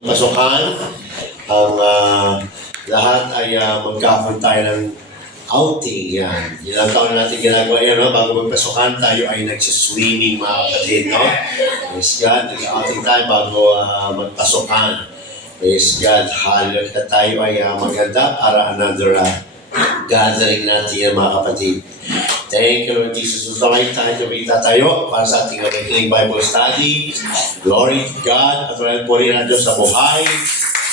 Pasukan, ang lahat ay magkakaroon tayo ng outing. Yan. Ilang taon natin ginagawa yan, no? Bago magpasukan, tayo ay nagsiswimming, mga kapatid, no? Praise God, nag-outing tayo bago magpasukan. Praise God, hallelujah. Tayo ay maganda para another gathering natin yan, mga kapatid. Thank you, Lord Jesus. So, tayo tayo para sa ating makikinig Bible study. Glory to God. Patuloy po rin natin sa buhay.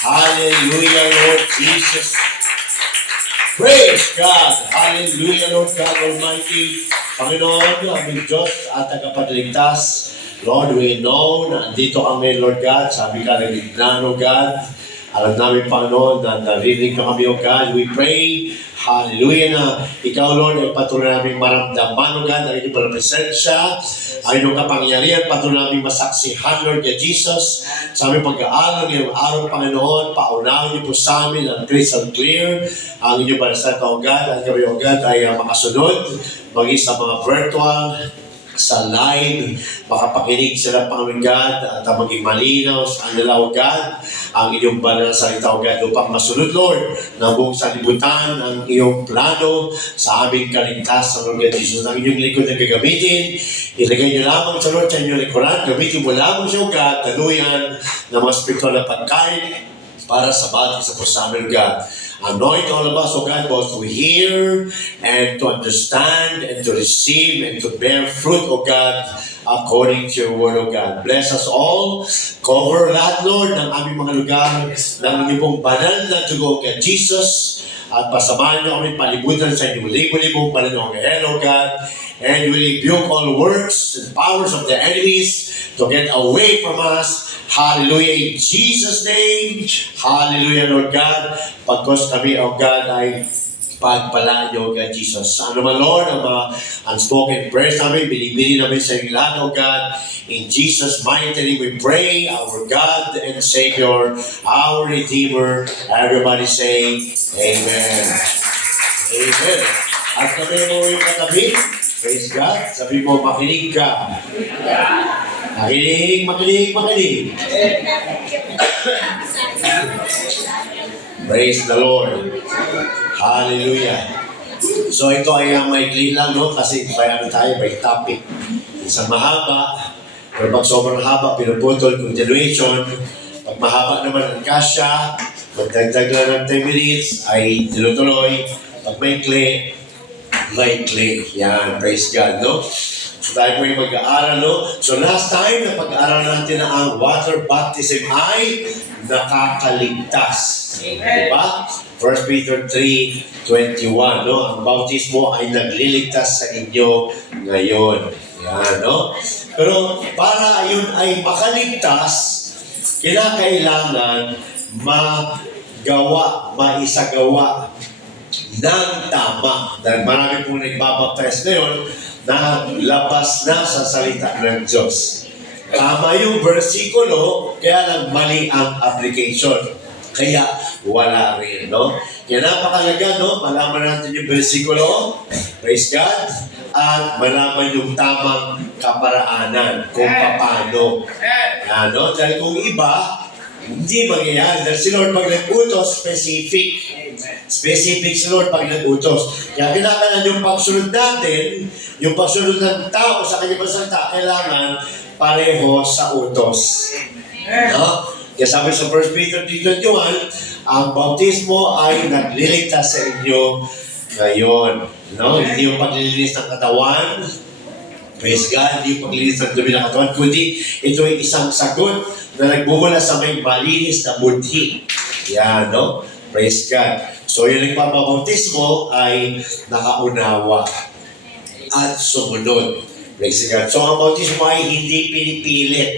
Hallelujah, Lord Jesus. Praise God. Hallelujah, Lord God Almighty. Panginoon, aming Diyos at tagapagligtas. Lord, we know na andito kami, Lord God. Sabi ka, nagignan, O God. Alam namin, Panginoon, na narinig na kami, O God. We pray, hallelujah, na Ikaw, Lord, ay patuloy namin maramdaman, O God, ang inyong presensya, ang inyong kapangyarihan, patuloy namin masaksihan, Lord God Jesus, sa aming pag-aaral ngayong araw, Panginoon, paunawin niyo po sa amin ang crystal clear, ang inyong balasan, O God, at kami, O God, ay makasunod, maging sa mga virtual, sa live, makapakinig sila, Panginoon God, at maging malinaw sa kanila, O God, ang inyong banal na salita, O God, upang masunod, Lord, na buong salibutan ang iyong plano sa aming kaligtasan, Lord God Jesus. Ang inyong likod na gagamitin, ilagay niyo lamang sa Lord sa inyong likuran, gamitin mo lamang siya, O God, daluyan ng mga spiritual na pagkain para sa bawat isa po sa amin, God. Anoint all of us, O God, both to hear and to understand and to receive and to bear fruit, O God, according to your word, O God. Bless us all. Cover lahat, Lord, ng aming mga lugar, ng inyong pong banal na dugo, O God, Jesus. At pasamahan niyo kami palibutan sa inyong libo-libong pananongel, O God. And we rebuke all works and powers of the enemies to get away from us. Hallelujah, in Jesus' name. Hallelujah, Lord God. Pagkos kami, O God, ay pagpala niyo, O God, Jesus. Ano man, Lord, ang mga unspoken prayers namin, binibili namin sa inyo lahat, O God. In Jesus' mighty name we pray, our God and Savior, our Redeemer. Everybody say, Amen. Amen. At kami mo yung katabi, praise God. Sabi mo, makinig ka. Makinig, makinig, makinig. Praise the Lord. Hallelujah. So ito ay maikli lang, no? Kasi may tayo, may topic. Isang mahaba, pero pag sobrang haba, pinuputol, continuation. Pag mahaba naman ang kasya, magdagdag lang ng 10 minutes, ay tinutuloy. Pag maikli, maikli. Yan, praise God, no? So tayo po yung mag-aaral, no? So last time, napag-aaral natin na ang water baptism ay nakakaligtas. Diba? 1 Peter 3:21, no? Ang bautismo ay nagliligtas sa inyo ngayon. Yan, no? Pero para yun ay makaligtas, kinakailangan maisagawa ng tama. Dahil marami pong nagbabaptize ngayon na labas na sa salita ng Diyos. Tama yung versikulo, kaya lang mali ang application. Kaya wala rin, no? Kaya napakalaga, no? Malaman natin yung versikulo, praise God, at malaman yung tamang kaparaanan kung paano. Ano? Dahil kung iba, hindi mangyayari. Dahil si Lord pag nag-utos, specific. Specific si Lord pag nag-utos. Kaya kailangan yung pagsunod natin, yung pagsunod ng tao sa kanyang salita, kailangan pareho sa utos. No? Kaya sabi sa 1 Peter 3:21, ang bautismo ay nagliligtas sa inyo ngayon. No? Hindi yung paglilinis ng katawan, praise God, hindi yung paglilinis ng dumi ng katawan, kundi ito ay isang sagot na nagbumula sa may malinis na budhi. Yan, no? Praise God. So yung nagpapabautismo ay nakaunawa at sumunod. Praise God. So ang bautismo ay hindi pinipilit.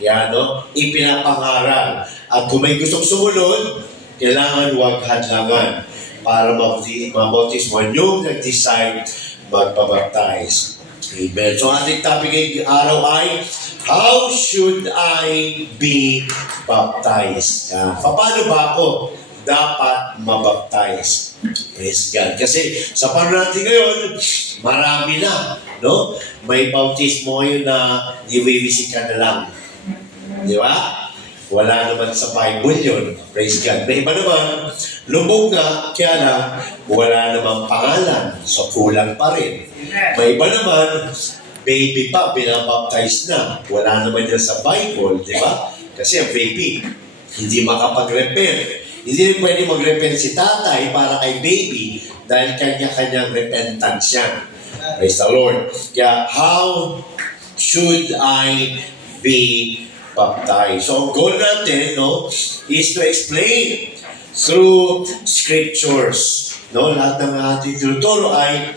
Yan, no? Ipinapangaral. At kung may gustong sumunod, kailangan huwag hadlangan para mabautismo yung nag-decide magpabaptize. Amen. So ating topic ngayong araw ay, how should I be baptized? Paano ba ako dapat mabaptize? Praise God. Kasi sa panahon natin ngayon, marami na, no? May bautismo ngayon na iwiwisik ka na lang. Di ba? Wala naman sa Bible yun. Praise God. May iba naman, lubog nga, kaya lang, wala namang pangalan. So, kulang pa rin. May iba naman, baby pa, binabaptize na. Wala naman yan sa Bible, di ba? Kasi ang baby, hindi makapag-repent. Hindi rin pwede mag-repent si tatay para kay baby dahil kanya-kanyang repentance yan. Praise the Lord. Kaya, how should I be baptized? So, ang goal natin, no, is to explain through scriptures. No, lahat ng ating tinuturo ay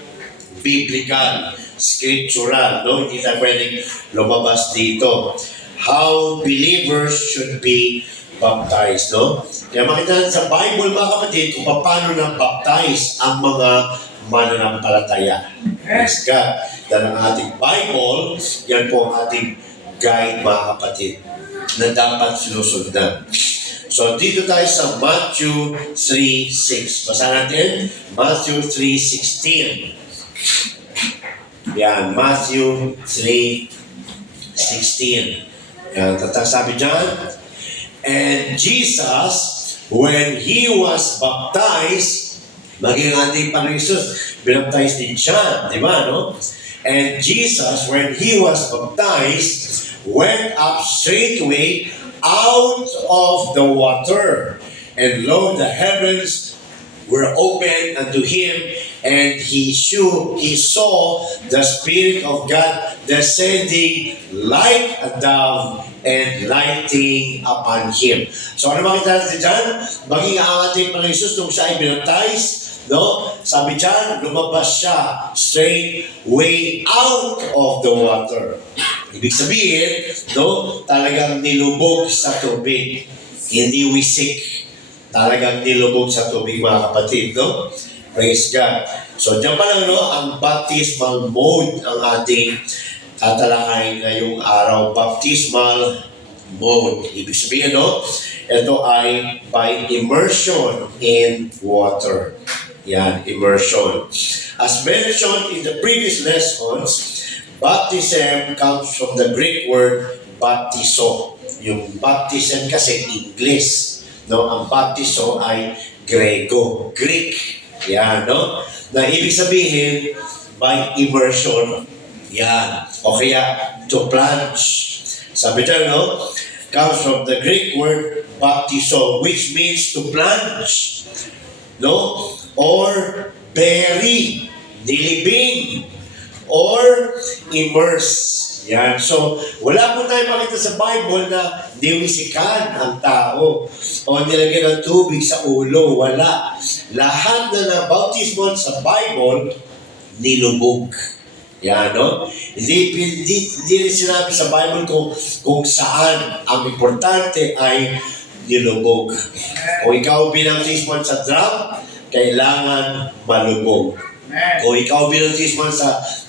biblical, scriptural. No, hindi tayo pwedeng lumabas dito. How believers should be baptized, no? Kaya makita natin sa Bible, mga kapatid, kung paano na-baptize ang mga mananampalataya. Praise God. Dahil ang ating Bible, yan po ang ating guide, mga kapatid, na dapat sinusundan. So, dito tayo sa Matthew 3:6. Basa natin, Matthew 3:16. Yan, Matthew 3:16. Yan, sabi dyan, and Jesus, when He was baptized, maging ating Panginoon Jesus, binaptize din siya, di ba, no? And Jesus, when He was baptized, went up straightway out of the water. And lo, the heavens were opened unto Him, and he saw the Spirit of God descending like a dove and lighting upon Him. So ano makita natin dyan? Maging ang ating Panginoon Jesus nung siya ay binaptize, no? Sabi dyan, lumabas siya straight way out of the water. Ibig sabihin, no, talagang nilubog sa tubig. Hindi wisik. Talagang nilubog sa tubig, mga kapatid, no? Praise God. So, dyan pa lang, no, ang baptismal mode ang ating tatalakay ngayong araw. Baptismal mode. Ibig sabihin, no, ito ay by immersion in water. Yan, immersion. As mentioned in the previous lessons, baptism comes from the Greek word baptizo. Yung baptism kasi English. No, ang baptizo ay Grego, Greek. Yan, no? Na ibig sabihin, by immersion. Yan. O kaya, to plunge. Sabi dyan, no? Comes from the Greek word baptizo, which means to plunge. No? Or bury, nilibing, or immerse. Yan. So, wala po tayo makita sa Bible na niwisikan ang tao o nilagyan ng tubig sa ulo. Wala. Lahat na na-baptismal sa Bible, nilubog. Yan, no? Hindi rin sinabi sa Bible kung saan. Ang importante ay nilubog. Kung ikaw binaptismal sa drum, kailangan malubog. Kung ikaw binaptismal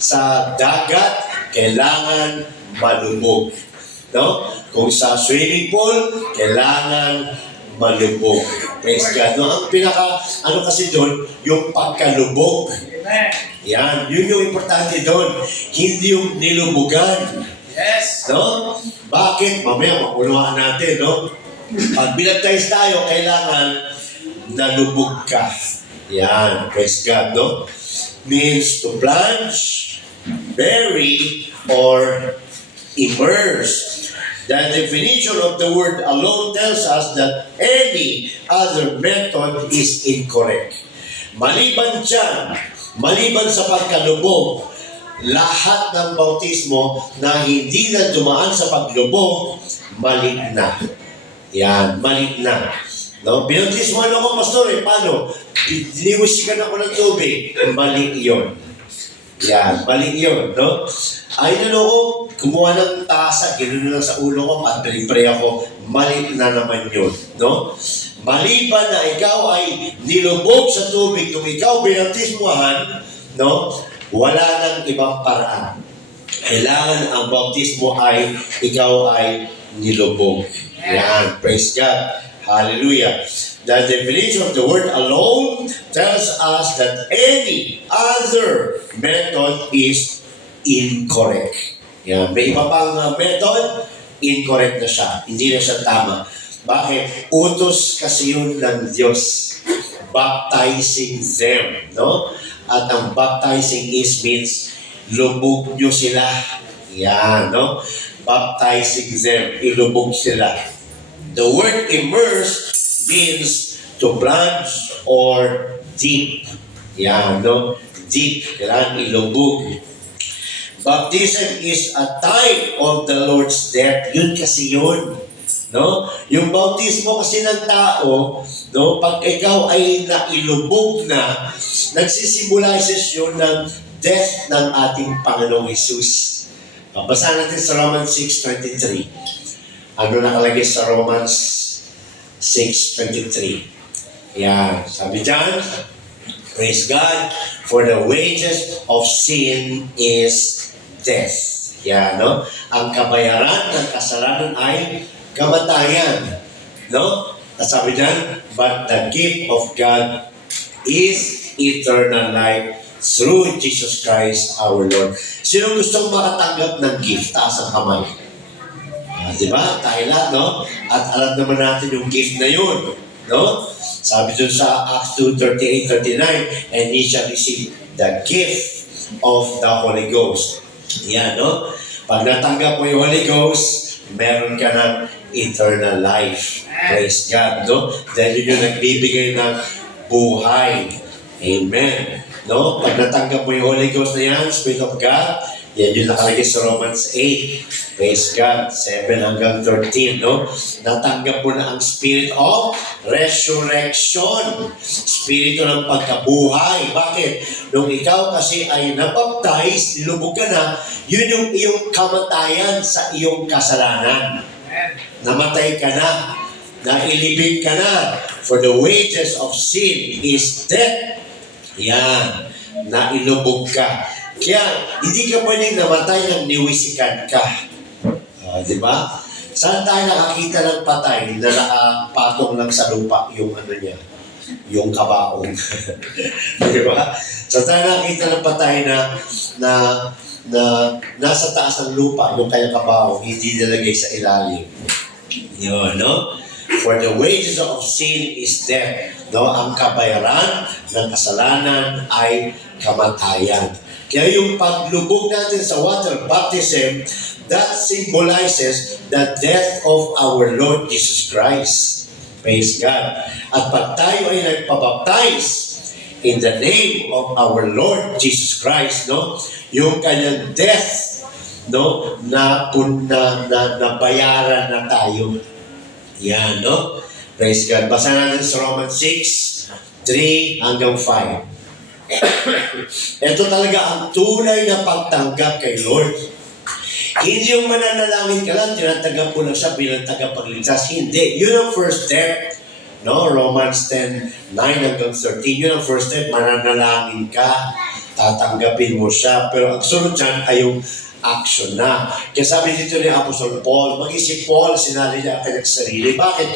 sa dagat, kailangan malubog. No? Kung sa swimming pool, kailangan malubog. Praise God. No? Ang kasi doon, yung pagkalubog. Yan. Yun yung importante doon. Hindi yung nilubugan. Yes. No? Bakit? Mamaya, maunawaan natin, no? Pag binaptize tayo, kailangan nalubog ka. Yan. Praise God, no? Means to plunge, bury, or immerse. The definition of the word alone tells us that any other method is incorrect. Maliban dyan, maliban sa pagkalubog, lahat ng bautismo na hindi na dumaan sa paglubog, mali na. Yan, mali na. No? Binautismo ako, pastor, paano? Diniwisikan ako ng tubig. Mali yun. Yan, mali yun, no? Ay, ko, kumuha ng tasa, gano'n lang sa ulo ko, at pray ako, mali na naman yun, no? Maliban na ikaw ay nilubog sa tubig, kung ikaw binaptismohan, no? Wala nang ibang paraan. Kailangan ang baptismo ay ikaw ay nilubog. Yan, praise God. Hallelujah. The definition of the word alone tells us that any other method is incorrect. Yan. May iba pang method, incorrect na siya. Hindi na siya tama. Bakit? Utos kasi yun ng Diyos. Baptizing them, no? At ang baptizing means lubog nyo sila. Yan, no? Baptizing them, ilubog sila. The word immerse means to plunge or deep. Yan, no? Deep, kailangan ilubog. Baptism is a type of the Lord's death. Yun kasi yun. No? Yung bautismo kasi ng tao, no, pag ikaw ay nailubog na, nagsisimbolises yun ng death ng ating Panginoong Hesus. Babasahin natin sa Romans 6:23. Ano nakalagay sa Romans 6:23? Yan. Sabi dyan, praise God, for the wages of sin is death. Yan, no? Ang kabayaran ng kasalanan ay kamatayan. No? At sabi dyan, but the gift of God is eternal life through Jesus Christ our Lord. Sino gustong makatanggap ng gift? Taas ang kamay. Diba? Tayo lahat, no? At alam naman natin yung gift na yun. No? Sabi dun sa Acts 2:38-39, and ye shall receive the gift of the Holy Ghost. Yan, no? Pag natanggap mo yung Holy Ghost, meron ka ng eternal life. Praise God, no? Dahil yun yung nagbibigay ng buhay. Amen. No? Pag natanggap mo yung Holy Ghost na yan, Spirit of God, yan yung nakalagay sa Romans 8. Praise God, 7-13, no? Natanggap mo na ang Spirit of Resurrection. Spirito ng pagkabuhay. Bakit? Nung ikaw kasi ay nabaptize, nilubog ka na, yun yung iyong kamatayan sa iyong kasalanan. Namatay ka na. Nailibing ka na. For the wages of sin is death. Yan. Nailubog ka. Kaya, hindi ka pwedeng namatay ng niwisikan ka. Di ba? Saan tayo nakakita ng patay na nakapatong lang sa lupa yung ano niya? Yung kabaong. Di ba? Saan tayo nakakita ng patay na nasa taas ng lupa, yung kanyang kabaong, hindi nilagay sa ilalim. Yun, no? For the wages of sin is death. No? Ang kabayaran ng kasalanan ay kamatayan. Kaya yung paglubog natin sa water baptism, that symbolizes the death of our Lord Jesus Christ. Praise God. At pag tayo ay nagpabaptize in the name of our Lord Jesus Christ, no? Yung kanyang death, no? Na bayaran na tayo. Yan, no? Praise God. Basa natin sa Romans 6:3-5. Ito talaga ang tunay na pagtanggap kay Lord. Hindi yung mananalangin ka lang, tinatanggap mo lang siya bilang tagapagligtas. Hindi. Yun ang first step. No? Romans 10:9-13. Yun ang first step. Mananalangin ka. Tatanggapin mo siya. Pero ang sunod dyan ay yung action na. Kaya sabi dito ni Apostol Paul, mag-isip Paul, sinali niya ang kanyang sarili. Bakit?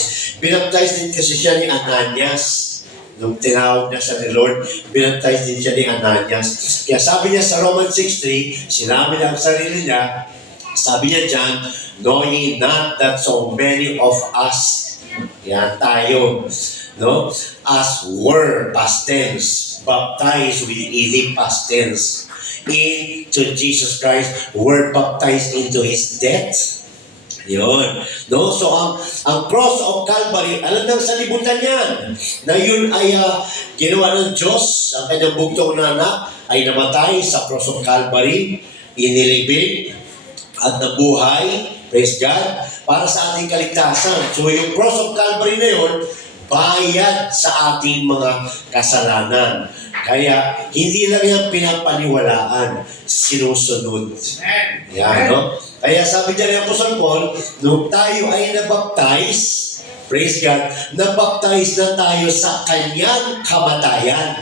Binaptize din kasi siya ni Ananias. Nung tinawag niya siya ni Lord, binaptize din siya ni Ananias. Kaya sabi niya sa Romans 6:3, sinabi niya ang sarili niya, sabi niya dyan, know ye not that so many of us, yan tayo, no? As were, past tense, baptized with easy past tense, into Jesus Christ, were baptized into His death. Yun. No? So, ang cross of Calvary, alam ng salibutan yan, na yun ay ginawa ng Diyos, ang kanyang bugtong na anak, ay namatay sa cross of Calvary, inilibing, at nabuhay, praise God, para sa ating kaligtasan. So, yung cross of Calvary na yun, bayad sa ating mga kasalanan. Kaya, hindi lang yan pinapaniwalaan, sinusunod. Yan, no? Kaya sabi dyan ni Apostol Paul, nung tayo ay nabaptize, praise God, nabaptize na tayo sa kanyang kamatayan.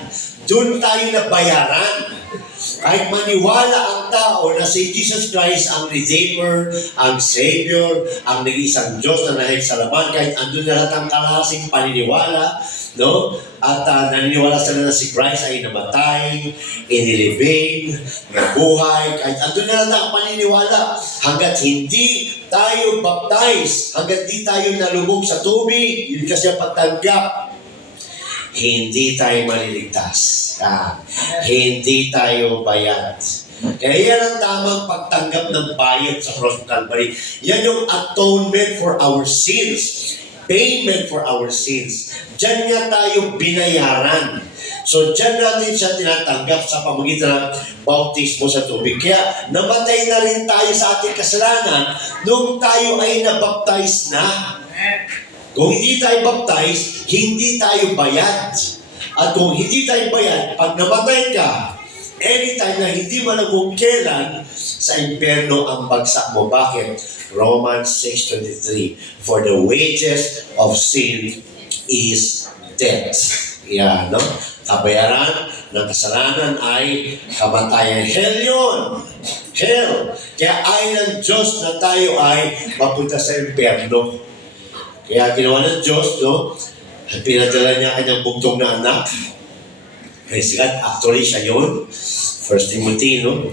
Doon tayo nabayaran. Kahit maniwala ang tao na si Jesus Christ ang Redeemer, ang Savior, ang nag-isang Diyos na nahig sa laman, kahit andun na lahat ang kalasing paniniwala, no? At naniniwala sila na si Christ ay namatay, inilibing, nabuhay, kahit andun na lahat ang paniniwala, hanggat hindi tayo baptize, hanggat di tayo nalubog sa tubig, yun kasi ang pagtanggap, hindi tayo maliligtas. Hindi tayo bayad. Kaya yan ang tamang pagtanggap ng bayad sa cross of Calvary. Yan yung atonement for our sins. Payment for our sins. Diyan nga tayo binayaran. So, diyan natin siya tinatanggap sa pamagitan ng bautismo sa tubig. Kaya, namatay na rin tayo sa ating kasalanan nung tayo ay nabaptize na. Kung hindi tayo baptize, hindi tayo bayad. At kung hindi tayo bayad, pag namatay ka, anytime na hindi mo na kung kailan, sa impyerno ang bagsak mo. Bakit? Romans 6:23, for the wages of sin is death. Yan, no? Kabayaran ng kasalanan ay kamatayan. Hell yun! Hell! Kaya ay ng Diyos na tayo ay mapunta sa impyerno. Kaya ginawa ng Diyos, no? Pinadala niya kanyang bugtong na anak. Praise God. Actually, siya yun. 1 Timothy, no?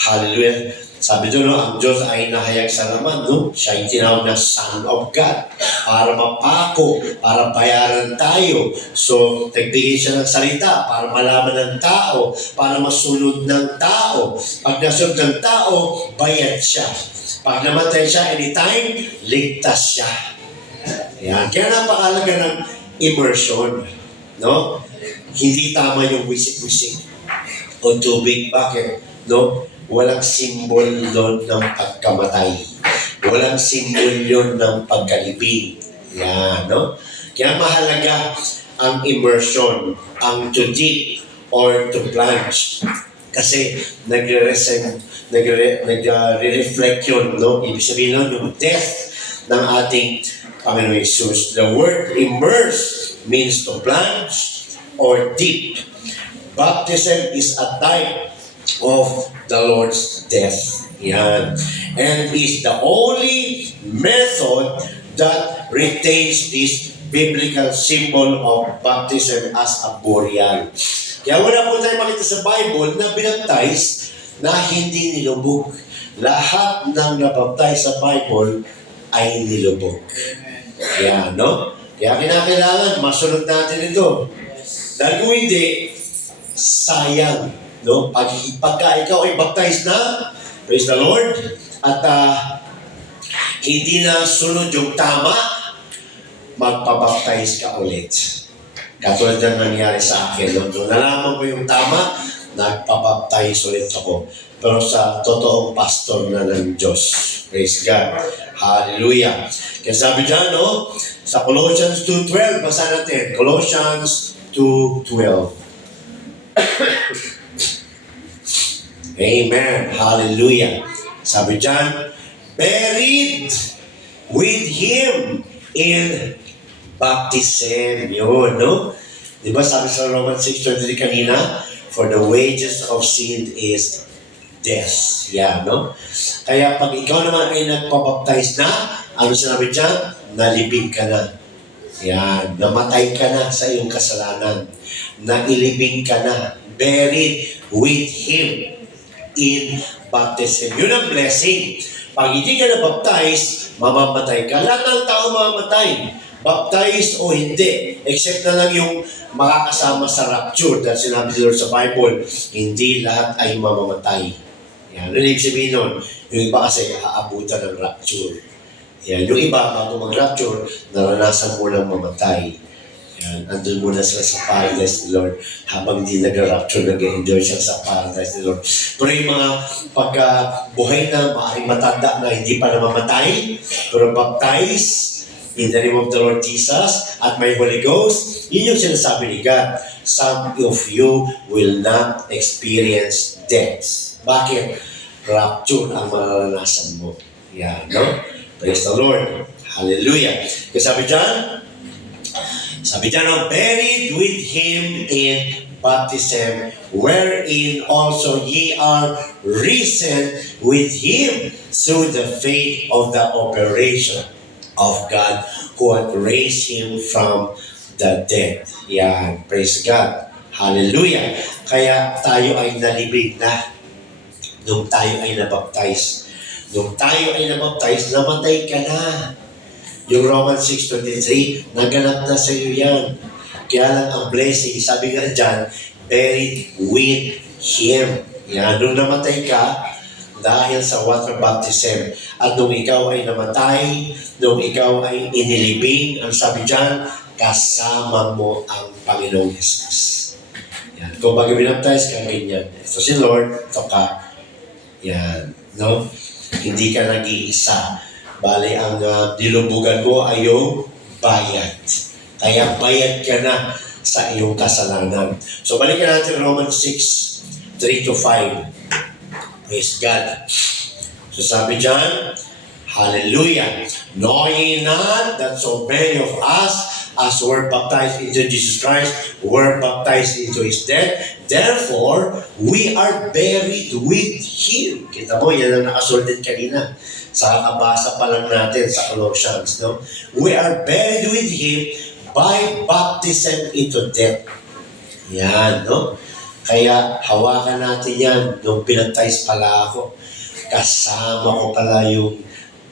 Hallelujah. Sabi doon, no, ang Diyos ay nahayag sa laman, no? Siya ay tinawag na Son of God para mapako, para bayaran tayo. So, nagbigay siya ng salita para malaman ng tao, para masunod ng tao. Pag nasunod ng tao, bayad siya. Pag namatay siya anytime, ligtas siya. Yan. Kaya napakalaga ng immersion, no? Hindi tama yung wisik-wisik o tubig. Bakit? No? Walang simbol doon ng pagkamatay. Walang simbol yun ng pagkalibing. Yan, no? Kaya mahalaga ang immersion, ang to dip or to plunge. Kasi nagre-reflect yun, no? Ibig sabihin nun, yung death ng ating Panginoon Jesus. The word immerse means to plunge or dip. Baptism is a type of the Lord's death. Yan. And is the only method that retains this biblical symbol of baptism as a burial. Kaya wala po tayo makita sa Bible na binaptize na hindi nilubog. Lahat ng nabaptize sa Bible ay nilubog. Yan, no? Kaya kinakailangan masunod natin ito. Dahil kung hindi, sayang. No? Pagka ikaw ay baptized na, praise the Lord, at hindi na sunod yung tama, magpabaptize ka ulit. Katulad ng nangyari sa akin. No? Nung nalaman ko yung tama, nagpabaptize ulit ako. Pero sa totoong pastor na ng Diyos. Praise God. Hallelujah. Kaya sabi dyan, no? Sa Colossians 2:12, basa natin. Colossians 2:12. Amen. Hallelujah. Sabi dyan, buried with Him in baptism. Yun, no? Diba sabi sa Romans 6:23 kanina, for the wages of sin is death. Yan, no? Kaya pag ikaw naman ay nagpabaptize na, ano sinabi dyan? Nalibing ka na. Yan. Namatay ka na sa iyong kasalanan. Nailibing ka na. Buried with Him in baptism. Yun ang blessing. Pag hindi ka na-baptize, mamamatay ka. Lahat ng tao mamamatay. Baptized o hindi. Except na lang yung makakasama sa rapture. Dahil sinabi nila sa Bible, hindi lahat ay mamamatay. Yan. Ano ibig sabihin nun? Yung iba kasi aabutan ng rapture. Yan. Yung iba, bago mag-rapture, naranasan mo lang mamatay. Yan. Andun muna sila sa paradise ni Lord. Habang hindi nag-rapture, nag-enjoy siya sa paradise ni Lord. Pero yung mga pagka-buhay na, maaaring matanda na hindi pa namamatay, pero baptized in the name of the Lord Jesus at may Holy Ghost, yun yung sinasabi ni God. Some of you will not experience death. Bakit? Rapture ang mararanasan mo. Yan, no? Praise the Lord. Hallelujah. Kasi sabi dyan, buried with Him in baptism, wherein also ye are risen with Him through the faith of the operation of God who had raised Him from the dead. Yan. Praise God. Hallelujah. Kaya tayo ay nalibig na nung tayo ay nabaptize. Nung tayo ay nabaptize, namatay ka na. Yung Romans 6:23, naganap na sa iyo yan. Kaya lang ang blessing, sabi nga dyan, buried with Him. Yan, nung namatay ka, dahil sa water baptism. At nung ikaw ay namatay, nung ikaw ay inilibing, ang sabi dyan, kasama mo ang Panginoong Jesus. Yan. Kung baga binaptize ka, ganyan. Ito si Lord, ito ka. Yan. No? Hindi ka nag-iisa. Bale, ang nilubugan mo ay yung bayad. Kaya bayad ka na sa iyong kasalanan. So, balikan natin Romans 6:3-5. Praise God. So, sabi dyan, hallelujah. Know ye not that so many of us as were baptized into Jesus Christ were baptized into His death? Therefore, we are buried with Him. Kita mo, yan ang nakasulted kanina. Sa kabasa pa lang natin sa Colossians, no? We are buried with Him by baptism into death. Yan, no? Kaya hawakan natin yan. Nung pinagtize pala ako, kasama ko pala yung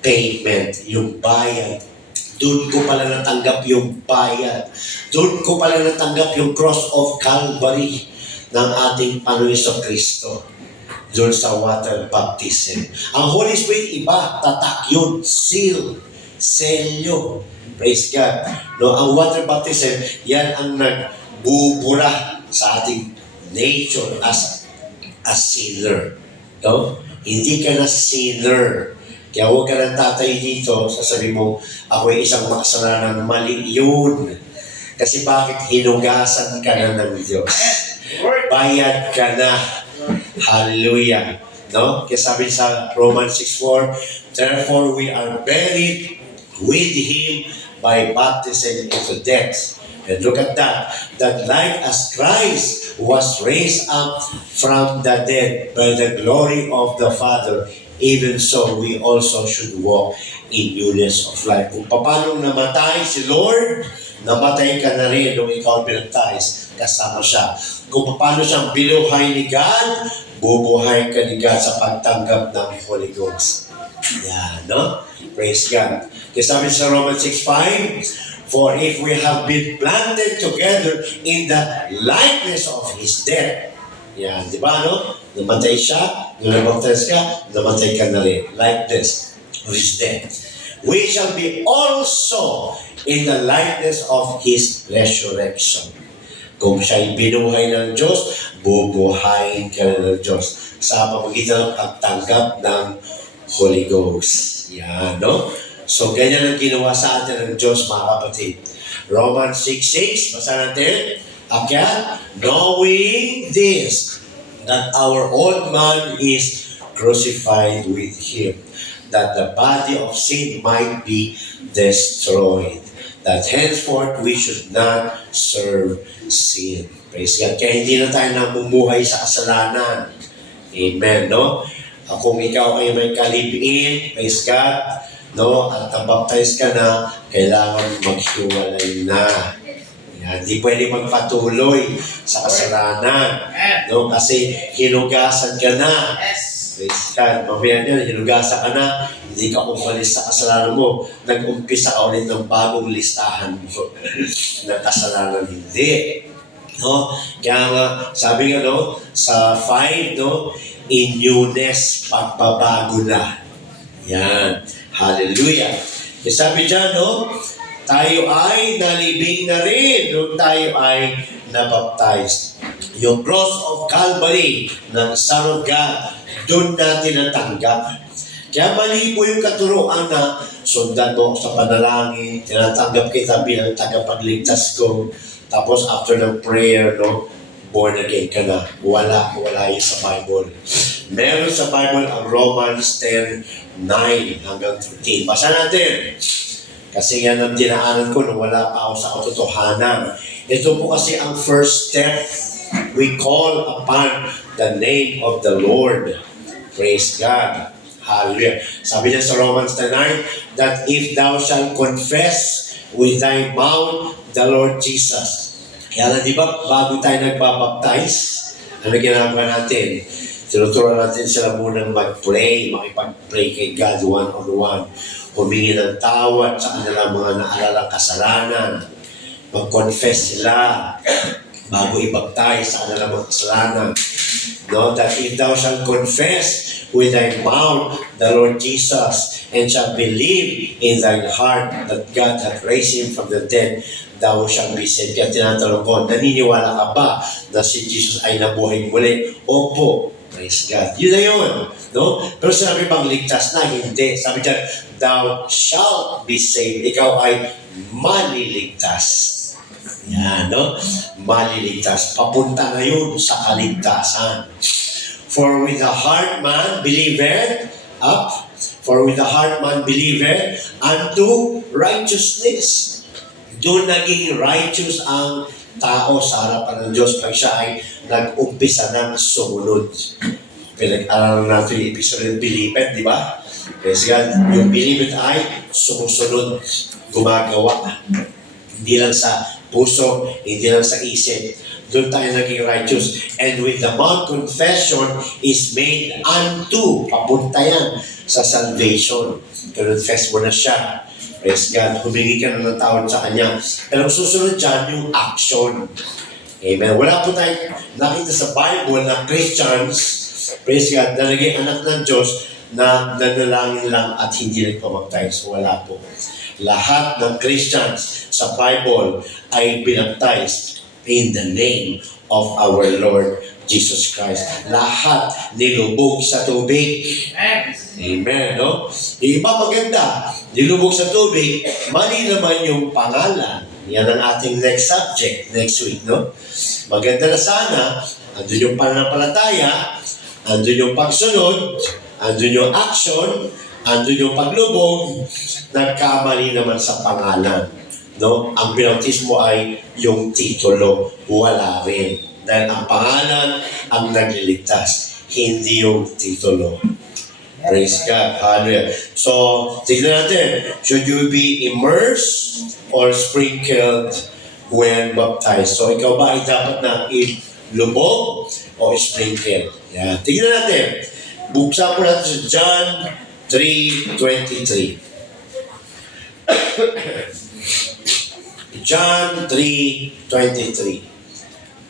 payment, yung bayad. Doon ko pala natanggap yung bayad. Doon ko pala natanggap yung cross of Calvary ng ating Panginoon Kristo. Doon sa water baptism. Ang Holy Spirit, iba, tatak yun, seal, selyo. Praise God. No, ang water baptism, yan ang nagbubura sa ating nature as a sinner. No? Hindi ka na sinner. Kaya huwag ka ng tatay dito, sasabihin mo, ako ay isang makasalanan, mali yun. Kasi bakit hinugasan ka na ng Diyos? Bayad ka na. Hallelujah. No? Kaya sabi sa Romans 6:4, therefore we are buried with Him by baptism into death. And look at that. That like as Christ was raised up from the dead by the glory of the Father, even so we also should walk in newness of life. Kung paano namatay si Lord, namatay ka na rin nung ikaw pinagtais, kasama siya. Kung paano siyang binuhay ni God, bubuhay ka ni God sa pagtanggap ng Holy Ghost. Yan, no? Praise God. Kaya sabi sa Romans 6:5, for if we have been planted together in the likeness of His death. Yan, di ba, no? Namatay siya, nung nabaptize ka, namatay ka na rin. Likeness of His death. We shall be also in the likeness of His resurrection. Kung siya'y binuhay ng Diyos, bubuhayin ka na ng Diyos sa pamamagitan ng pagtanggap ng Holy Ghost. Yan, no? So, ganyan ang ginawa sa atin ng Diyos, mga kapatid. Romans 6:6, basa natin. Again, knowing this, that our old man is crucified with Him, that the body of sin might be destroyed, that henceforth we should not serve sin. Praise God. Kaya hindi na tayo namumuhay sa kasalanan. Amen, no? Kung ikaw ay may kalibin, praise God, no? At nabaptize ka na, kailangan maghiwalay na. Yan, hindi pwede magpatuloy sa kasalanan. No? Kasi hinugasan ka na. Praise God. Mamaya niya, hinugasan ka na, hindi ka umalis sa kasalanan mo. Nag-umpisa ka ulit ng bagong listahan mo ng kasalanan. Hindi. No? Kaya nga, sabi nga, no, sa 5, no, in newness, pagbabago na. Yan. Hallelujah. Kaya sabi dyan, no, tayo ay nalibing na rin nung tayo ay nabaptized. Yung cross of Calvary ng Son of God, doon natin natanggap. Kaya mali po yung katuruan na sundan mo sa panalangin, tinatanggap kita bilang tagapagligtas ko, tapos after ng prayer, no, born again ka na. Wala yun sa Bible. Meron sa Bible ang Romans 10:9 hanggang 13. Basa natin. Kasi yan ang dinaanan ko nung wala pa ako sa katotohanan. Ito po kasi ang first step. We call upon the name of the Lord. Praise God. Hallelujah. Sabi niya sa Romans 10:9, that if thou shalt confess with thy mouth the Lord Jesus. Kaya na, di ba, bago tayo nagbabaptize, ano ginagawa natin? Tinuturuan natin sila munang mag-pray, makipag-pray kay God one-on-one. Humingi ng tawad sa kanilang mga naalalang kasalanan. Mag-confess sila bago ibaptize sa kanilang mga kasalanan. No, that if thou shalt confess with thy mouth the Lord Jesus, and shalt believe in thine heart that God hath raised him from the dead, thou shalt be saved. Kaya tinatanong ko, naniniwala ka ba na si Jesus ay nabuhay muli? Opo. Praise God. Yun na yun. No? Pero sinabi bang ligtas na? Hindi. Sabi dyan, thou shalt be saved. Ikaw ay maliligtas. Yan, no? Maliligtas. Papunta na yun sa kaligtasan. For with the heart man believeth, up. For with the heart man believeth unto righteousness. Doon naging righteous ang tao sa harapan ng Diyos pag siya ay nag-umpisa ng sumunod. Pinag-aralan natin yung episode ng believeth, di ba? Praise God. Yung believeth ay sumusunod, gumagawa. Hindi lang sa puso, hindi lang sa isip. Doon tayo naging righteous. And with the mouth confession is made unto, papunta yan sa salvation. Confess mo na siya. Praise God. Humingi ka na ng tawad sa Kanya. Pero susunod dyan yung action. Amen. Wala po tayo nakita sa Bible na Christians, praise God, na naging anak ng Diyos na nanalangin lang at hindi nagpamagtayos. Wala po. Lahat ng Christians sa Bible ay binaptized in the name of our Lord Jesus Christ. Lahat nilubog sa tubig. Amen, no? Yung iba maganda, nilubog sa tubig, mali naman yung pangalan. Yan ang ating next subject, next week, no? Maganda na sana, andun yung pananampalataya, andun yung pagsunod, andun yung action, andun yung paglubog, nagkamali naman sa pangalan. No? Ang pinautismo ay yung titulo, wala rin. Dahil ang pangalan ang nagliligtas, hindi yung titulo. Praise God. Hallelujah. So, tignan natin. Should you be immersed or sprinkled when baptized? So, ikaw ba ay dapat na ilubog o sprinkled? Yan. Tignan natin. Buksan po natin sa John 3:23. John 3:23.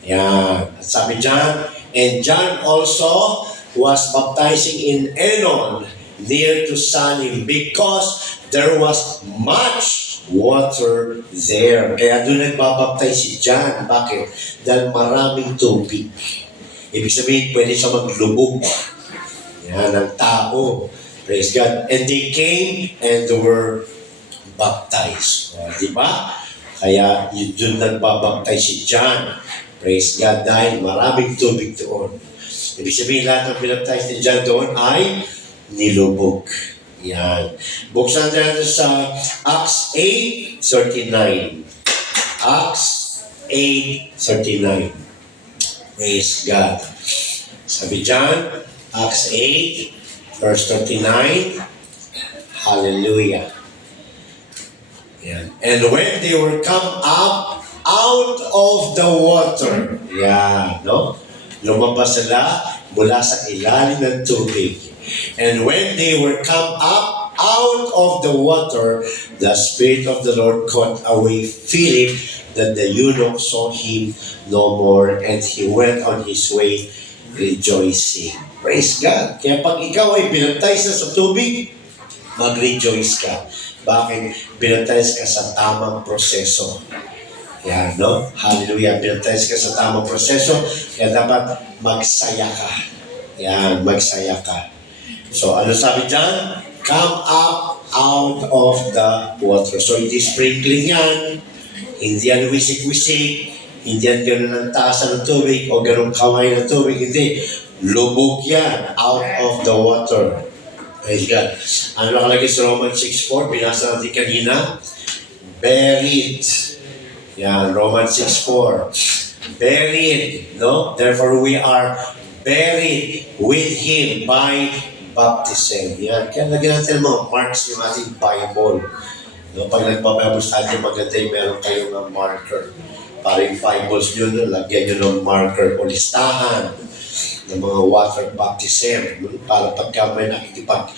Yan. At sabi John, and John also was baptizing in Enon near to Salim because there was much water there. Kaya doon nagbabaptize si John. Bakit? Dahil maraming tubig. Ibig sabihin, pwede siya maglubog. Yan, ng tao. Praise God. And they came and were baptized. Di ba? Kaya yun doon nagbabaptize si John. Praise God. Dahil maraming tubig doon. Ibig sabihin, lahat ng pinaptize ni John doon ay nilubog. Yan. Buksan natin sa Acts 8:39. Acts 8:39. Praise God. Sabi John, Acts 8, verse 39. Hallelujah. Yan. And when they were come up out of the water, yan, no? Lumabas sila mula sa ilalim ng tubig. And when they were come up out of the water, the Spirit of the Lord caught away Philip, that the eunuch saw him no more, and he went on his way rejoicing. Praise God. Kaya pag ikaw ay binaptize na sa tubig, mag-rejoice ka. Bakit? Binaptize ka sa tamang proseso. Yan, no? Hallelujah. Binaptize ka sa tamang proseso, kaya dapat magsaya ka. Yan, magsaya ka. So, ano sabi dyan? Come up out of the water. So, hindi sprinkling yan. Hindi yan wisik-wisik. Hindi yan ganun ang taasan ng tubig o ganun kamay ng tubig. Hindi. Lubog yan out of the water. Praise God. Ano nakalagay sa Romans 6:4? Binasa natin kanina. Buried. Yan, Romans 6:4. Buried, no? Therefore, we are buried with Him by baptism. Yan. Kaya lagyan natin mga marks yung ating Bible. No? Pag nagpa-Bible study, maganda yung meron kayong marker. Para yung Bibles nyo, lagyan nyo ng marker o listahan. ng mga water baptism para pagka may nakikipag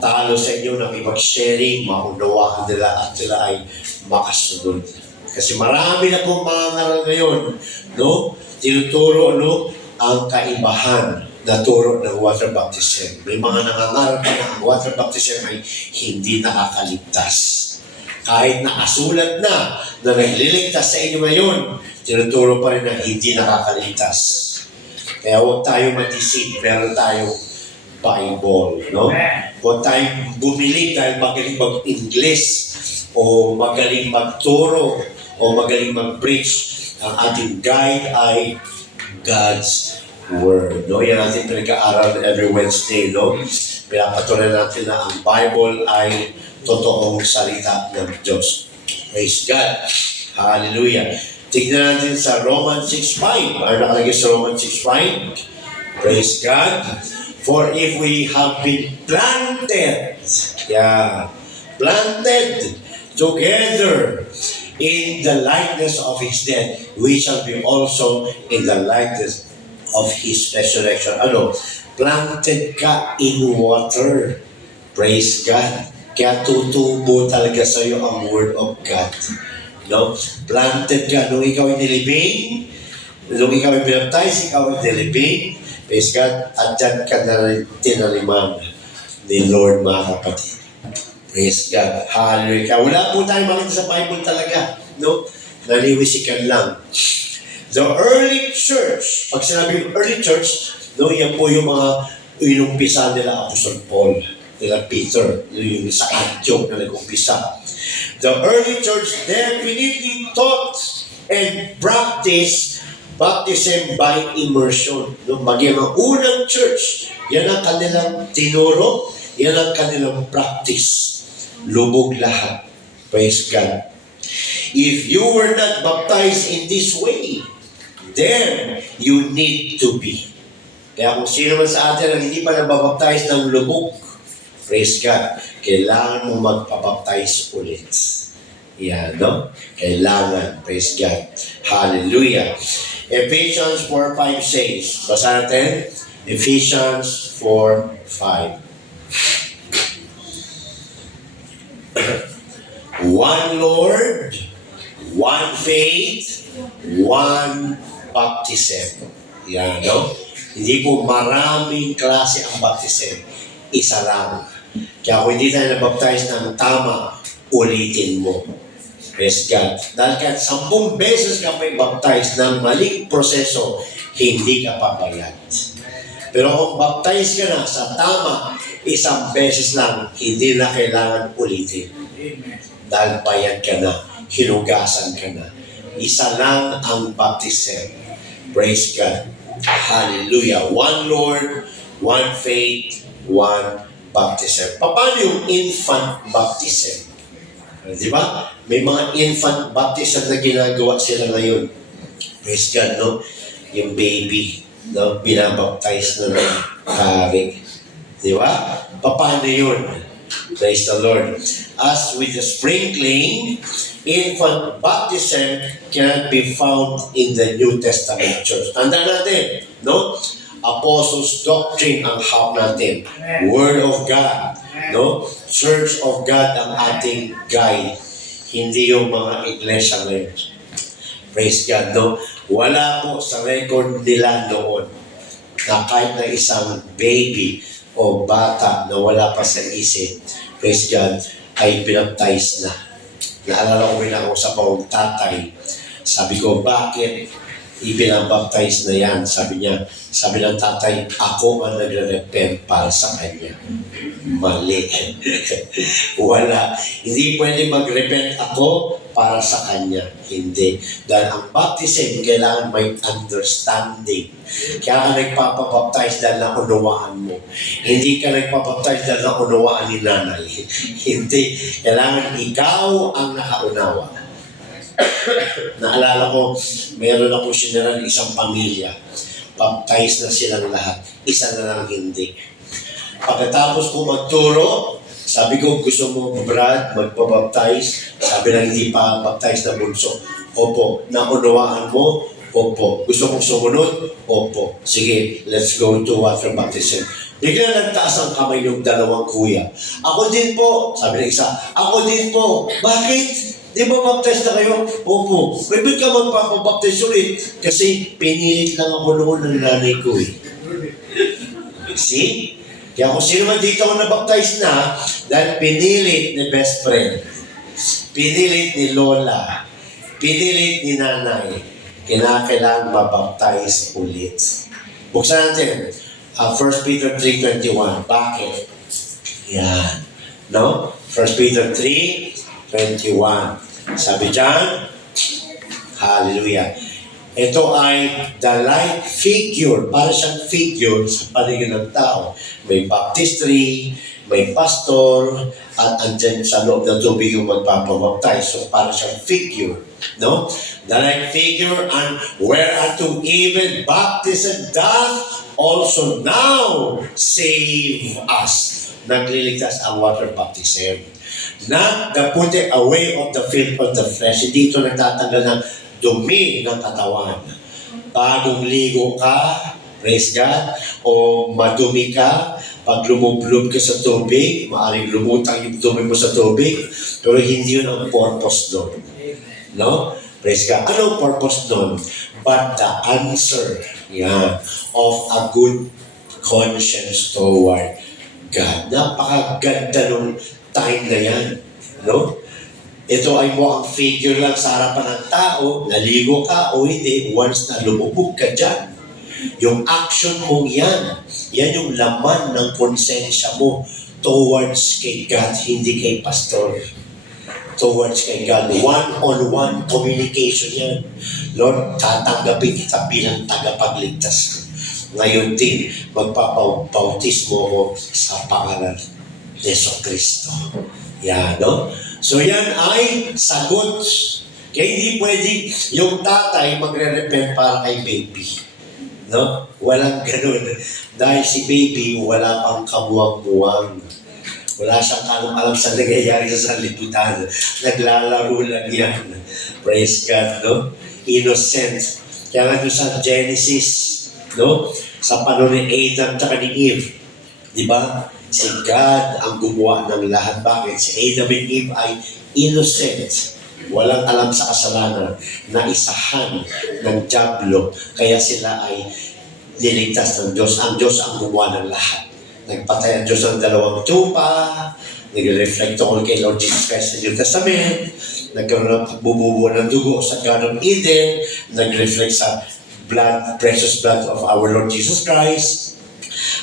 talo sa inyo ng ibag-sharing, maunawaan nila at sila ay makasunod. Kasi marami na pong mga ngaral ngayon, no? Tinuturo, no? Ang kaibahan na turo ng water baptism. May mga nangangarap na ang water baptism ay hindi nakakaligtas. Kahit nakasulat na nagliligtas sa inyo ngayon, tinuturo pa rin na hindi nakakaligtas. Kaya huwag tayo mag-deceive, meron tayong Bible, no? Huwag tayong bumili dahil magaling mag-English o magaling magturo o magaling mag-preach. Ang ating guide ay God's Word, no? Yan natin pinag-aaral every Wednesday, no? Pinapatuloy natin na ang Bible ay totoong salita ng Diyos. Praise God. Hallelujah. Tignan natin sa Romans 6:5. Ano nakalagay sa Romans 6:5? Praise God. For if we have been planted, planted together in the likeness of His death, we shall be also in the likeness of His resurrection. Ano? Planted ka in water. Praise God. Kaya tutubo talaga sa iyo ang Word of God. No? Planted ka. Nung ikaw ay nilibing, nung ikaw ay binaptize, ikaw ay nilibing, praise God, at dyan ka na rin tinaliman ni Lord, mga kapatid. Praise God. Hallelujah. Kaya wala po tayo makita sa Bible talaga. No? Naliwisikan lang. The early church, pag sinabi early church, no, yan po yung mga inumpisa nila Apostol Paul, nila Peter, yung sa Antioch na nag-umpisa. The early church definitely taught and practiced baptism by immersion. No, maging ang unang church, yan ang kanilang tinuro, yan ang kanilang practice. Lubog lahat. Praise God. If you were not baptized in this way, then you need to be. Kaya kung sino man sa atin ang hindi pa nababaptize ng lubog, praise God, kailangan mo magpabaptize ulit. Yan, no? Kailangan, praise God. Hallelujah. Ephesians 4:5 says, basa natin, Ephesians 4:5. One Lord, one faith, one baptism. Yan, no? Hindi po maraming klase ang baptism. Isa lang. Kaya kung hindi tayo nabaptize ng tama, ulitin mo. Praise God. Dahil kahit 10 beses ka may baptize ng maling proseso, hindi ka pabayad. Pero kung baptize ka na sa tama, 1 beses lang, hindi na kailangan ulitin. Dahil bayad ka na, hinugasan ka na. Isa lang ang baptism. Praise God. Hallelujah. One Lord, one faith, one baptism. Paano yung infant baptism? Di ba? May mga infant baptism na ginagawa sila ngayon. Praise God, no? Yung baby, no? Binabaptize na ng karig. Di ba? Paano yun? Praise the Lord. As with the sprinkling, infant baptism cannot be found in the New Testament church. Tanda natin, no? Apostles' doctrine ang hawak natin. Word of God, no? Church of God ang ating guide. Hindi yung mga iglesia ngayon. Praise God, no? Wala po sa record nila noon na kahit na isang baby o bata na wala pa sa isip, praise God, ay binaptize na. Naalala ko rin ako sa pawang tatay. Sabi ko, bakit ibinabaptize na yan? Sabi ng tatay, ako ang nagre-repent para sa kanya. Mali. Wala. Hindi pwede mag-repent ako para sa kanya. Hindi. Dahil ang baptism, kailangan may understanding. Kaya ka nagpapabaptize dahil naunawaan mo. Hindi ka nagpapabaptize dahil naunawaan ni nanay. Hindi. Kailangan ikaw ang nakaunawa. Naalala ko, meron ako sinara isang pamilya. Baptize na silang lahat. Isa na lang hindi. Pagkatapos ko magturo, sabi ko, gusto mo, Brad, magpabaptize? Sabi na hindi pa baptize na bunso. Opo, naunawaan mo, Opo. Gusto mong sumunod? Opo. Sige, let's go to water baptism. Bigla nagtaas ang kamay yung dalawang kuya. Ako din po, sabi ng isa, ako din po. Bakit? Di ba baptize na kayo? Opo. May ba't ka magpapabaptize ulit? Kasi pinilit lang ako noon ng nanay ko eh. See? Kaya kung sino man dito ang nabaptize na, dahil pinilit ni best friend, pinilit ni lola, pinilit ni nanay, kinakailangan mabaptize ulit. Buksan natin, 1 Peter 3:21. Bakit? Yan. No? 1 Peter 3:21. Sabi dyan, hallelujah. Ito ay the like figure, para siyang figure sa paligid ng tao. May baptistry, may pastor, at andyan sa loob ng tubig yung magpapabaptize. So para siyang figure. No? The like figure, and whereunto even baptism doth also now save us. Nagliligtas ang water baptism. Not the putting away of the filth of the flesh. Hindi ito nagtatanggal ng dumi ng katawan. Bagong ligo ka, praise God, o madumi ka, pag lumublob ka sa tubig, maaaring lumutang yung dumi mo sa tubig, pero hindi yun ang purpose doon. No? Praise God. Ano ang purpose doon? But the answer, of a good conscience toward God. Napakaganda nung time na yan. No? Ito ay mo ang figure lang sa harapan ng tao, naligo ka o hindi, once na lumubog ka dyan. Yung action mong yan yung laman ng konsensya mo towards kay God, hindi kay pastor. Towards kay God. One-on-one communication yan. Lord, tatanggapin kita bilang tagapagligtas. Ngayon din, magpapautismo ko sa pangalan ni Yeso Cristo. Yan, no? So yan ay sagot. Kaya hindi pwede yung tatay magre-repent para kay baby. No? Walang ganun. Dahil si baby wala pang kabuwang-buwang. Wala siyang alam sa nangyayari sa sanlibutan. Naglalaro lang yan. Praise God, no? Innocent. Kaya nga doon sa Genesis, no? Sa panahon ni Adam at ni Eve, di ba? Si God ang gumawa ng lahat. Bakit? Si Adam and Eve ay innocent. Walang alam sa kasalanan. Naisahan ng dyablo. Kaya sila ay niligtas ng Diyos. Ang Diyos ang gumawa ng lahat. Nagpatay ang Diyos ng dalawang tupa. Nag-reflect tungkol kay Lord Jesus Christ sa New Testament. Nagkaroon ng bububo ng dugo sa Garden of Eden. Nag-reflect sa blood, precious blood of our Lord Jesus Christ.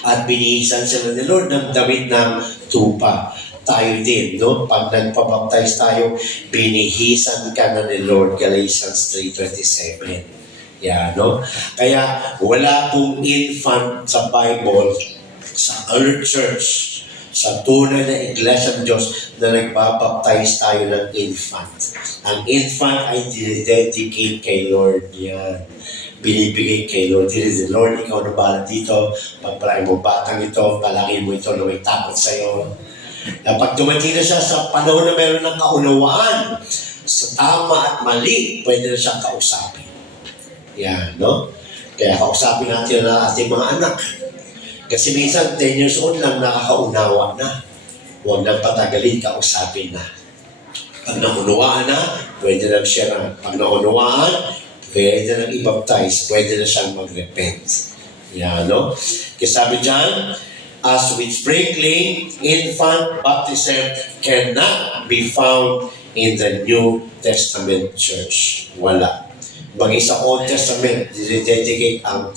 At binihisan sila ni Lord ng damit ng tupa. Tayo din, no? Pag nagpabaptize tayo, binihisan ka na ni Lord. Galatians 3:27. Yan, no? Kaya wala pong infant sa Bible, sa early church, sa tunay na iglesia ng Diyos na nagbabaptize tayo ng infant. Ang infant ay dinededicate kay Lord. Yan. Binibigay kay Lord. This is the Lord, ikaw na bahala dito. Pagpalain mo batang ito, palangin mo ito na may takot sa'yo. Na pag dumating na siya sa panahon na meron ng kaunawaan, sa tama at mali, pwede na siyang kausapin. Yan, no? Kaya kausapin natin na ating mga anak. Kasi minsan, 10 years old lang, nakakaunawa na. Huwag nang patagalin, kausapin na. Pag naunawaan na, pwede na siya na. Pag naunawaan, pwede na i-baptize, pwede na siyang mag-repent. Yan, no? Kasi sabi dyan, as with sprinkling, infant baptism cannot be found in the New Testament church. Wala. Bagay sa Old Testament, dinededicate ang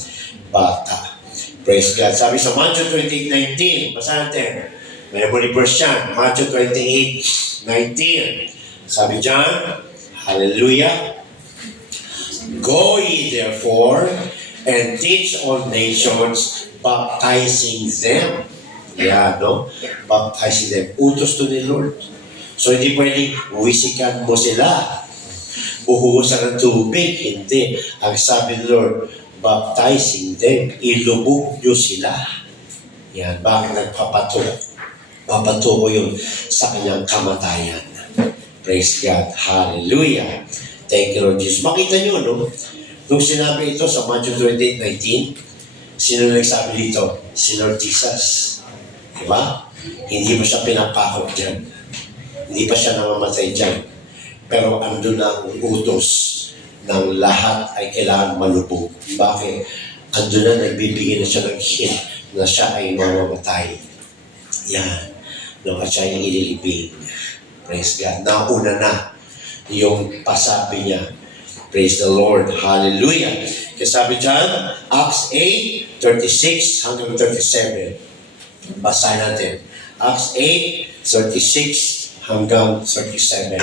bata. Praise God. Sabi sa Matthew 28:19, basa natin. Memory verse yan. Matthew 28:19. Sabi dyan, hallelujah. Go ye therefore and teach all nations, baptizing them. Yeah, no? Baptizing them. Utos to ni Lord. So hindi pwedeng wisikan mo sila. Buhusan ng tubig. Hindi. Ang sabi ni Lord, baptizing them. Ilubog nyo sila. Yan. Bakit nagpapato? Papato ko yun sa kanyang kamatayan. Praise God. Hallelujah. Thank you, Lord Jesus. Makita nyo, no? Nung sinabi ito sa Matthew 28:19, sino nagsabi dito? Si Lord Jesus. Diba? Hindi mo siya pinapakot dyan. Hindi pa siya namamatay dyan. Pero andun na ang utos ng lahat ay kailangan malubog. Bakit? Andun na nagbibigay na siya ng hint na siya ay mamamatay. Yan. No, at siya yung ililibing. Praise God. Nauna na yung pasabi niya. Praise the Lord. Hallelujah. Kaya sabi dyan, Acts 8:36 hanggang 37. Basahin natin. Acts 8:36 hanggang 37.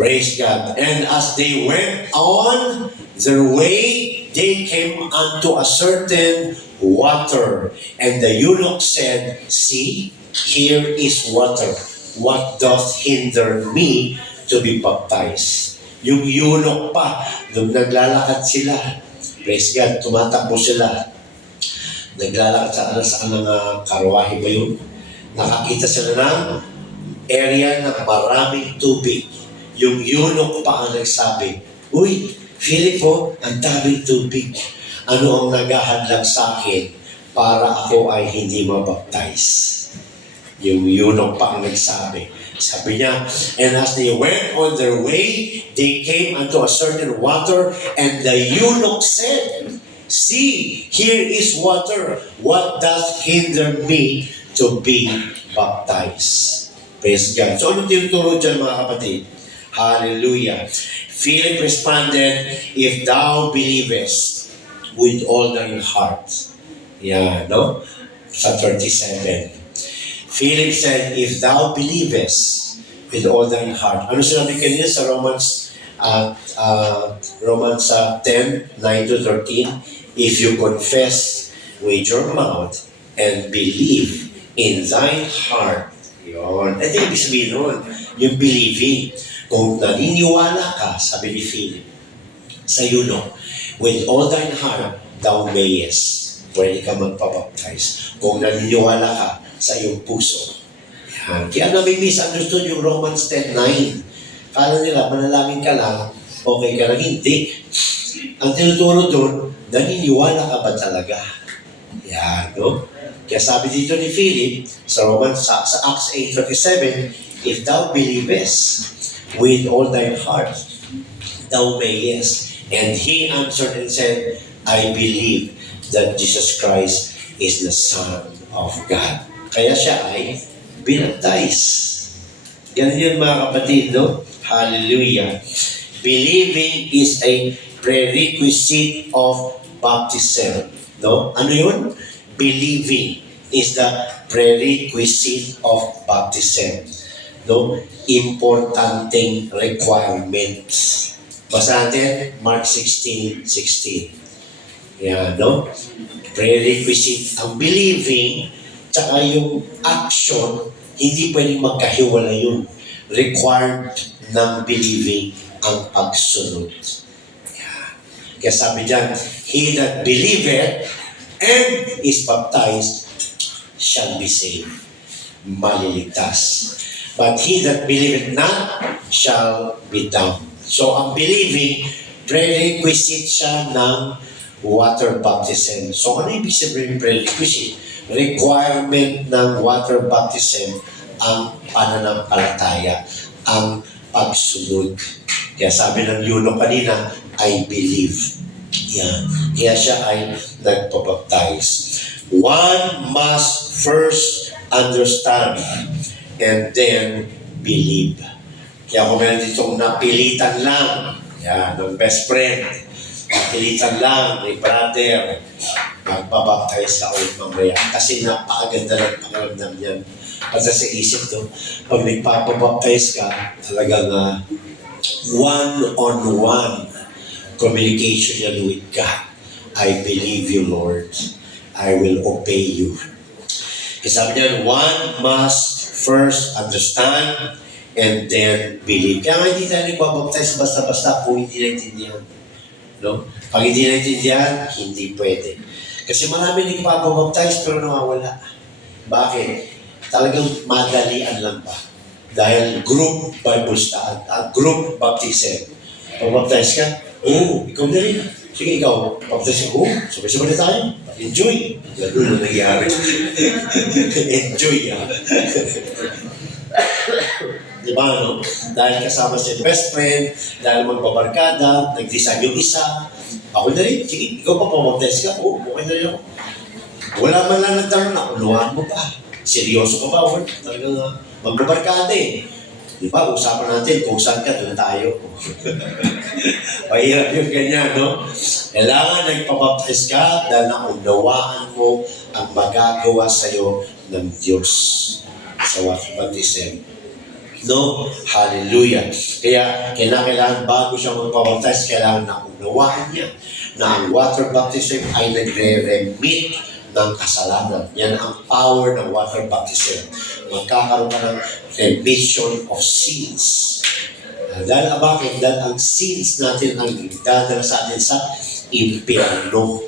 Praise God. And as they went on their way, they came unto a certain water. And the eunuch said, See, here is water. What doth hinder me to be baptized? Yung eunuch pa, nung naglalakad sila, praise God, tumatakbo sila. Naglalakad sa karwahe ba yun? Nakakita sila ng area na maraming tubig. Yung eunuch pa ang nagsabi, Uy, Filipo, ang daming tubig. Ano ang naghahadlang sa akin para ako ay hindi mabaptize? Yung eunuch pa ang nagsabi. Sabi niya, and as they went on their way, they came unto a certain water, and the eunuch said, See, here is water. What does hinder me to be baptized? Praise God. So, ano tinuturo dyan, mga kapatid? Hallelujah. Philip responded, If thou believest with all thine heart. Yeah, no? Sa 37. Philip said, If thou believest with all thine heart. Ano sinabi kanina sa Romans 10:9-13? If you confess with your mouth and believe in thine heart. Yun. Ito yung ibig sabihin nun. Yung believing. Kung naniniwala ka, sabi ni Philip, sa eunuch, with all thine heart, thou mayest. Pwede ka magpabaptize. Kung naniniwala ka sa iyong puso. Yan. Kaya nami-misunderstood yung Romans 10:9. Kala nila, manalangin ka lang, okay ka lang. Hindi. Ang tinuturo doon, naniniwala ka ba talaga? Yan, no? Kaya sabi dito ni Philip, sa Acts 8:37, If thou believest with all thine heart, thou mayest. And he answered and said, I believe that Jesus Christ is the Son of God. Kaya siya ay binaptize. Ganun yun, mga kapatid, no? Hallelujah. Believing is a prerequisite of baptism. No? Ano yun? Believing is the prerequisite of baptism. No? Importanteng requirements. Basta natin, Mark 16:16. Yan, no? Prerequisite. Ang believing, tsaka yung action, hindi pwedeng magkahiwala yun. Required ng believing ang pagsunod. Yan. Kaya sabi dyan, He that believeth and is baptized shall be saved. Maliligtas. But he that believeth not shall be damned. So ang believing, prerequisite siya ng water baptism. So ano ibig sabihin prerequisite? Requirement ng water baptism ang pananampalataya, ang pagsunod. Kaya sabi ng eunuch kanina, I believe. Yan. Kaya siya ay nagpabaptize. One must first understand and then believe. Kaya kung meron ditong napilitan lang, yan, ng best friend, napilitan lang, may brother, magpabaptize ka ulit mamaya. Kasi napakaganda ng pangalamdam niyan. At sa isip to, pag nagpapabaptize ka, talagang one-on-one communication yan with God. I believe you, Lord. I will obey you. Kasi sabi niyan, one must first understand and then believe. Kaya nga hindi tayo nagpapabaptize basta-basta kung hindi naintindihan. No? Pag hindi naintindihan, hindi pwede. Kasi marami nagpapabaptize pero nawawala. Bakit? Talagang madalian lang ba? Dahil group Bible study, group baptism. Pag-baptize ka, Oo, ikaw na rin. Sige, ikaw, pagdating ko, sabay-sabay na tayo. Enjoy. Ganun na nangyari. Enjoy, ah. Di ba, no? Dahil kasama si best friend, dahil magbabarkada, nag-design yung isa. Ako na rin, sige, ikaw pa pamabdes ka. Oo, okay na rin ako. Wala man lang nagtanong na, uluhan mo pa. Seryoso ka ba? Or talagang magbabarkada eh. Di ba, usapan natin kung saan ka, doon tayo. Mahirap yung ganyan, no? Kailangan nagpabaptize ka dahil naunawaan mo ang magagawa sa'yo ng Diyos sa water baptism. No? Hallelujah. Kaya kailangan bago siya magpabaptize, kailangan naunawaan niya na ang water baptism ay nagre-remit ng kasalanan. Yan ang power ng water baptism. Magkakaroon ka ng remission of sins. Dahil bakit? Dahil ang sins natin ang dadala sa atin sa impyerno.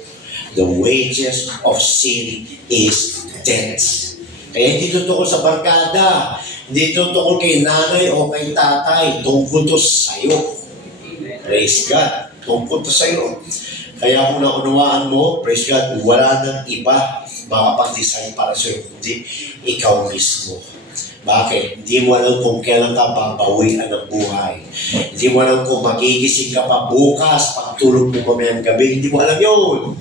The wages of sin is death. Kaya hindi totoo sa barkada. Hindi totoo kay nanay o kay tatay. Tungkol to sa'yo. Praise God. Tungkol to sa'yo. Kaya kung naunawaan mo, praise God, wala nang iba makapag-design para sa'yo, kundi ikaw mismo. Bakit? Hindi mo alam kung kailan ka babawian ng buhay. Hindi mo alam kung magigising ka pa bukas, pagtulog mo mamayang gabi. Hindi mo alam yun.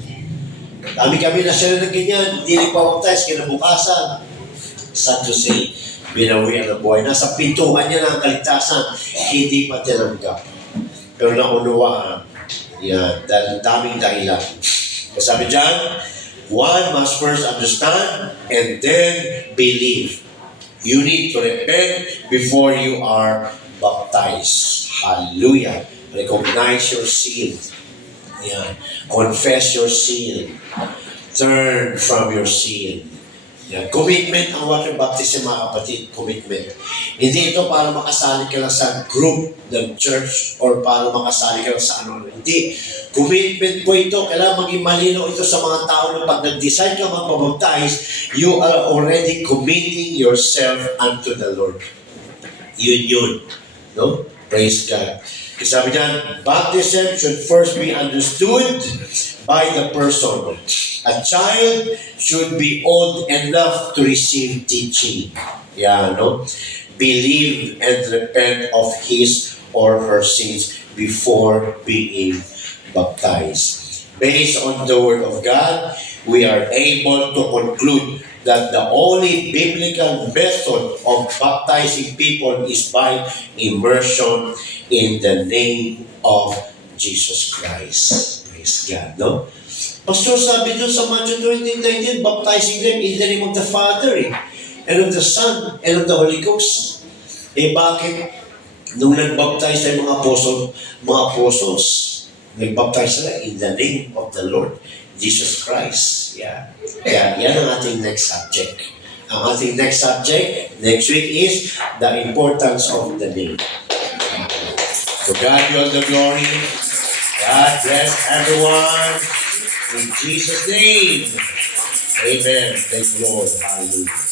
Dami kami na sila na ganyan, hindi nagpapaptize, kinabukasan. Sad to say, binawian ng buhay. Nasa pintuan niya ng kaligtasan, hindi pa tinanggap. Pero naunawaan, yan, dahil daming dahilan. Sabi dyan, one must first understand and then believe. You need to repent before you are baptized. Hallelujah. Recognize your sin. Yan. Confess your sin. Turn from your sin. Yan. Commitment ang water baptism, mga kapatid. Commitment. Hindi ito para makasali ka lang sa group ng church or para makasali ka lang sa ano. Hindi. Commitment po ito. Kailangan maging malinaw ito sa mga tao na pag nag-decide ka magpabaptize, you are already committing yourself unto the Lord. Yun. No? Praise God. Kasi sabi dyan, baptism should first be understood by the person. A child should be old enough to receive teaching. Yeah, no? Believe and repent of his or her sins before being baptized. Based on the Word of God, we are able to conclude that the only biblical method of baptizing people is by immersion in the name of Jesus Christ. Praise God, no? Pastor, sabi doon sa Matthew 20:19, baptizing them in the name of the Father, and of the Son, and of the Holy Ghost. Bakit? Nung nag-baptize tayo mga apostles, nag-baptize sila in the name of the Lord Jesus Christ. Yeah. Kaya yan ang ating next subject. Ang ating next subject next week is the importance of the name. To God be all the glory. God bless everyone. In Jesus' name. Amen. Thank you, Lord. Hallelujah.